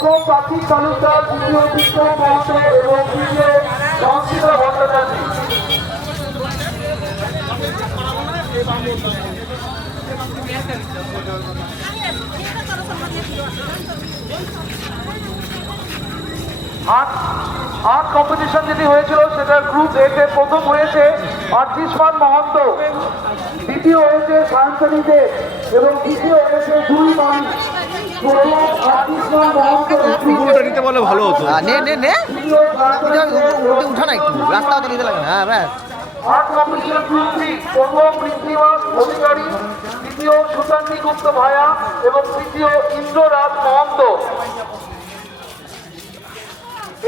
প্রথম প্রাচীন তালুকদার, দ্বিতীয় বিক্রম মহন্ত এবং তৃতীয় সংস্কৃত ভট্টাচার্য। আর্ট কম্পিটিশন যেটি হয়েছিল সেটা গ্রুপ এতে প্রথম হয়েছে অর্চিষ্মান মহন্ত, দ্বিতীয় হয়েছে শান্তনী দে এবং তৃতীয় হয়েছে দুই মানুষ। নিতে বলে ভালো হতো। উঠা না একটু রাস্তা তো নিতে লাগে না। হ্যাঁ ব্যাস আর্ট কম্পিটিশন গ্রুপ থ্রি, প্রথম কৃত্রিবাস অধিকারী, দ্বিতীয় সুতান্নি গুপ্ত ভায়া এবং তৃতীয় ইন্দ্ররাজ মহন্ত।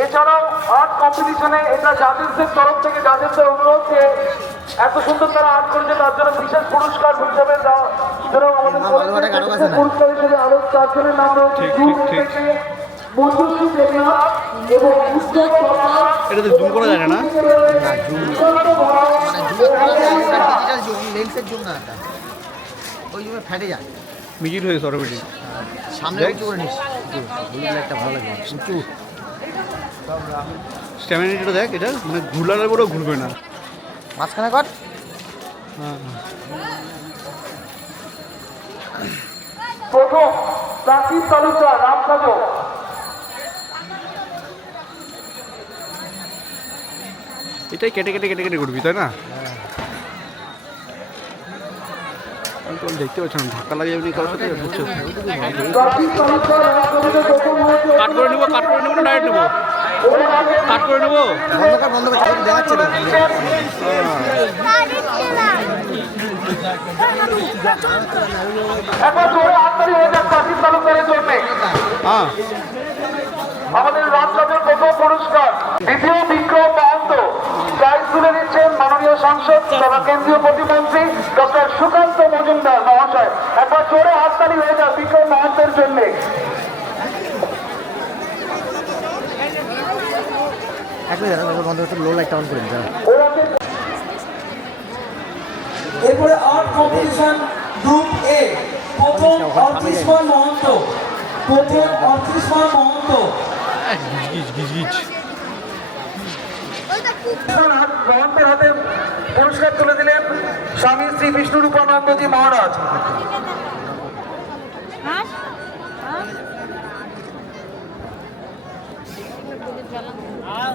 এছাড়াও আর্ট কম্পিটিশনে এটা জাজেসদের তরফ থেকে জাজেসদের অনুরোধ যে এত সুন্দর তারা আর্ট করেছে তার জন্য বিশেষ পুরস্কার হিসেবে পুরস্কার হিসেবে আরো চারজনের নাম রয়েছে। এটা তো জুম করা যায় না। লেন্সের জন্য না, ওই জন্য ফেটে যায়, মিজিট হয়েছে অটোমেটিক। সামনে উঁচু করে নিস, একটা ভালো লাগে উঁচু। স্ট্যামিনাটা দেখ, এটা মানে ঘুরলার পরেও ঘুরবে না। মাঝখানে কর। হ্যাঁ প্রথম প্রাচীন তালুকদার রামকাজ। এটাই কেটে কেটে কেটে কেটে করবি তাই না? আমি তো দেখতে পাচ্ছি না, ধাক্কা লাগে এমনি কারোর সাথে বুঝছো। কাট করে নেবো, কাট করে নেবো না ডাইরেক্ট নেবো? কাট করে নেবো। বন্ধ করে দেখাচ্ছে তো। এখন জোরে হাততালি হয়ে যাক প্রাচীন তালুকদারের জন্য। হ্যাঁ আমাদের রামকাজের প্রথম পুরস্কার, দ্বিতীয় বিক্রম মহন্ত। প্রাইজ তুলে দিচ্ছেন মাননীয় সাংসদ তথা কেন্দ্রীয় প্রতিমন্ত্রী ডক্টর সুকান্ত মজুমদার মহাশয়। একবার জোরে হাততালি হয়ে যাক বিক্রম মহন্তের জন্য। এরপরে আর্ট কম্পিটিশন গ্রুপ এ, প্রথম অর্চিষ্মান মহন্ত, প্রথম অর্চিষ্মান মহন্ত। মহন্তের হাতে পুরস্কার তুলে দিলেন স্বামী শ্রী বিষ্ণুরূপানন্দজি মহারাজ।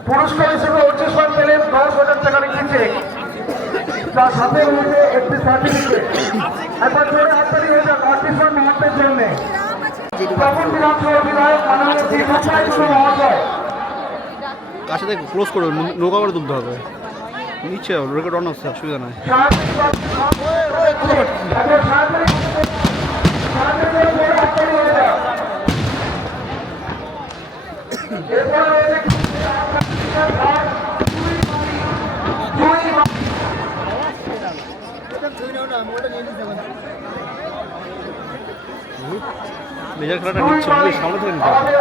পুরস্কার হিসেবে অর্চিষ্মান পেলেন 10,000 টাকার একটি চেক, তার সাথে রয়েছে একটি সার্টিফিকেট। একবার জোরে হাততালি হয়ে যাক অর্চিষ্মান মহন্তের জন্য। তখন বিধানসভা বিধায়ক মাননীয় শ্রী রূপনারায়ণ মহাশয়। কার সাথে ক্লোজ করে নৌকা করে তুলতে হবে। নিচ্ছে রেকর্ড অন হচ্ছে, অসুবিধা নাই। মেজার খেলাটা নিচ্ছে সামনে থেকে নিতে হবে।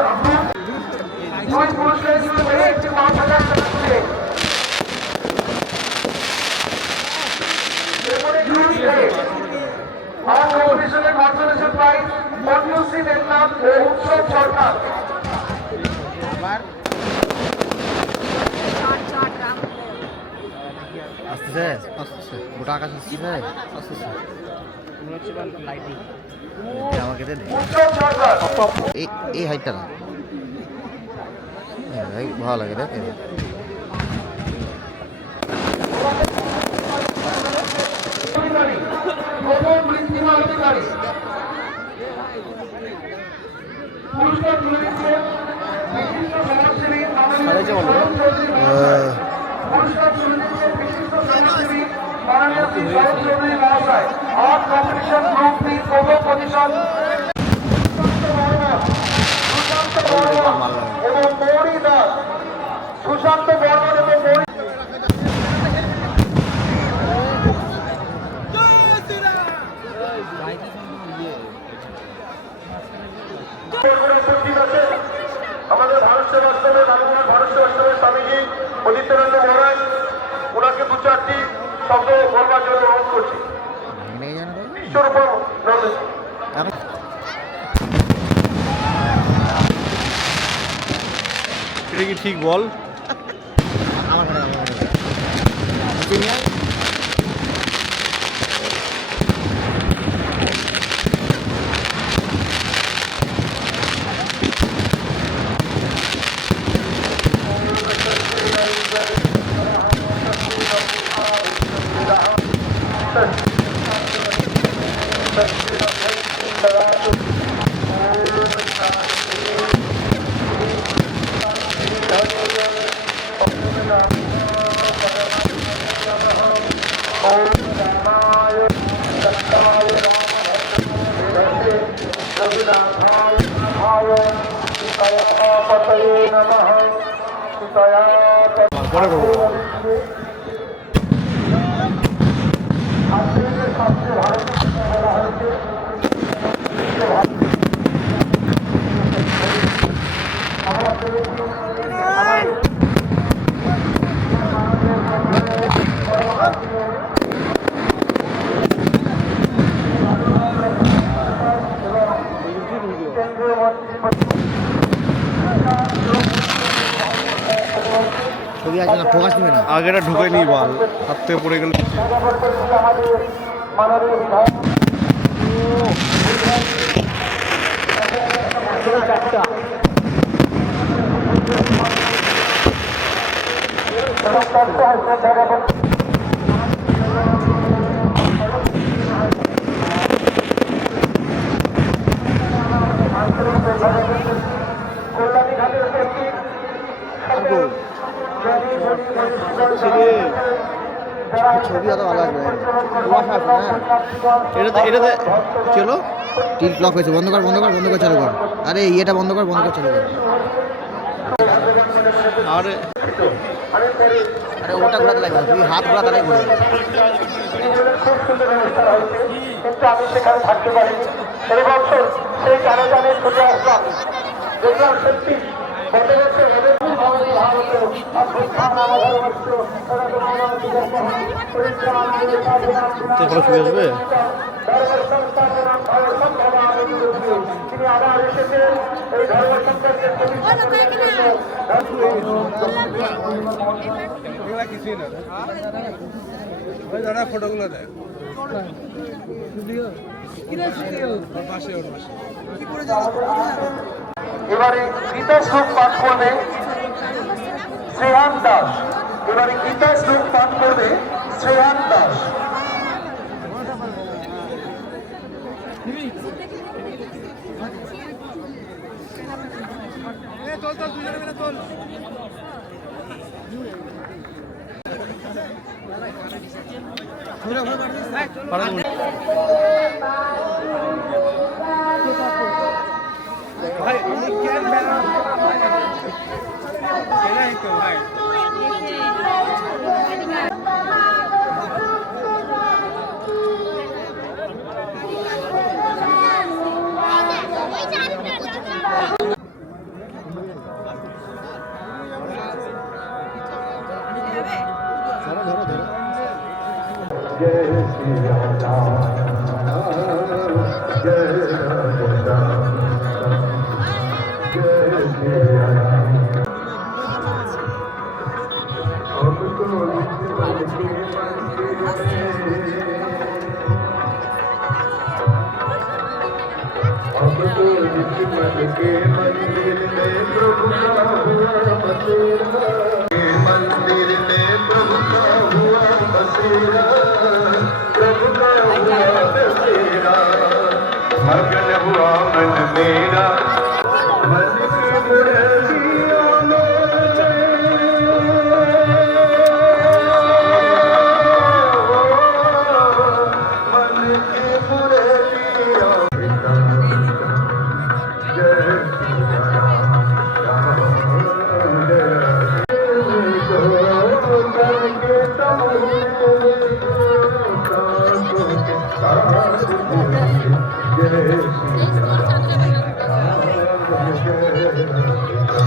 আসতেছে আসতেছে, গোটা আকাশ আসতেছে আসতেছে। আমাকে দে এই হাইটটা না, ভালো লাগে দেখ। আর্ট কম্পিটিশন গ্রুপ থ্রি, প্রথম পজিশন সুশান্ত বর্মন এবং মৌরি দাস। সুশান্ত বর্মন এবং মৌরি আমাদের ভারত সেবাশ্রমের নারায়ণ ভারত সেবাশ্রমের স্বামীজি অদিত্যানন্দ মহারাজ, ওনাকে 2-4টি শব্দ বলবার জন্য অনুরোধ করছি। বিশ্বরূপম কি ঠিক বল? আমার ঘরে চিনি আর পরে করবো। ছবি আসবে না, ফোকাস নেবে না। আগেটা ঢুকে নি বাল, হাত থেকে পড়ে গেল। ছবি অত ভালো আসবে না। কুয়াশা আসবে না। এটাতে কি হলো? টিল ক্লক হয়েছে, বন্ধ কর বন্ধ কর বন্ধ কর চালু কর। আরে ইয়েটা বন্ধ কর বন্ধ কর চালু কর। আরে আরে ওটা ঘোরাতে লাগবে না, তুই হাত ঘোরাতে লাগবে ঘুরে। খুব সুন্দর অনুষ্ঠান হয়েছে, কিন্তু আমি সেখানে থাকতে পারিনি। এই বছর সেই গানে গানে ছুটে আসলাম, দেখলাম সত্যি গত বছর ওদের খুব ভালো ভালো হতো। এখনো ছবি আসবে? তিনি আবার এসেছেন এই ধর্ম সম্পর্কে ফটোগুলো দেয় এবারে গীতা শ্লোক পাঠ করবে শ্রেয়ান দাস। এবারে গীতা শ্লোক পাঠ করবে শ্রেয়ান দাস। मगन हुआ मन मेरा मन की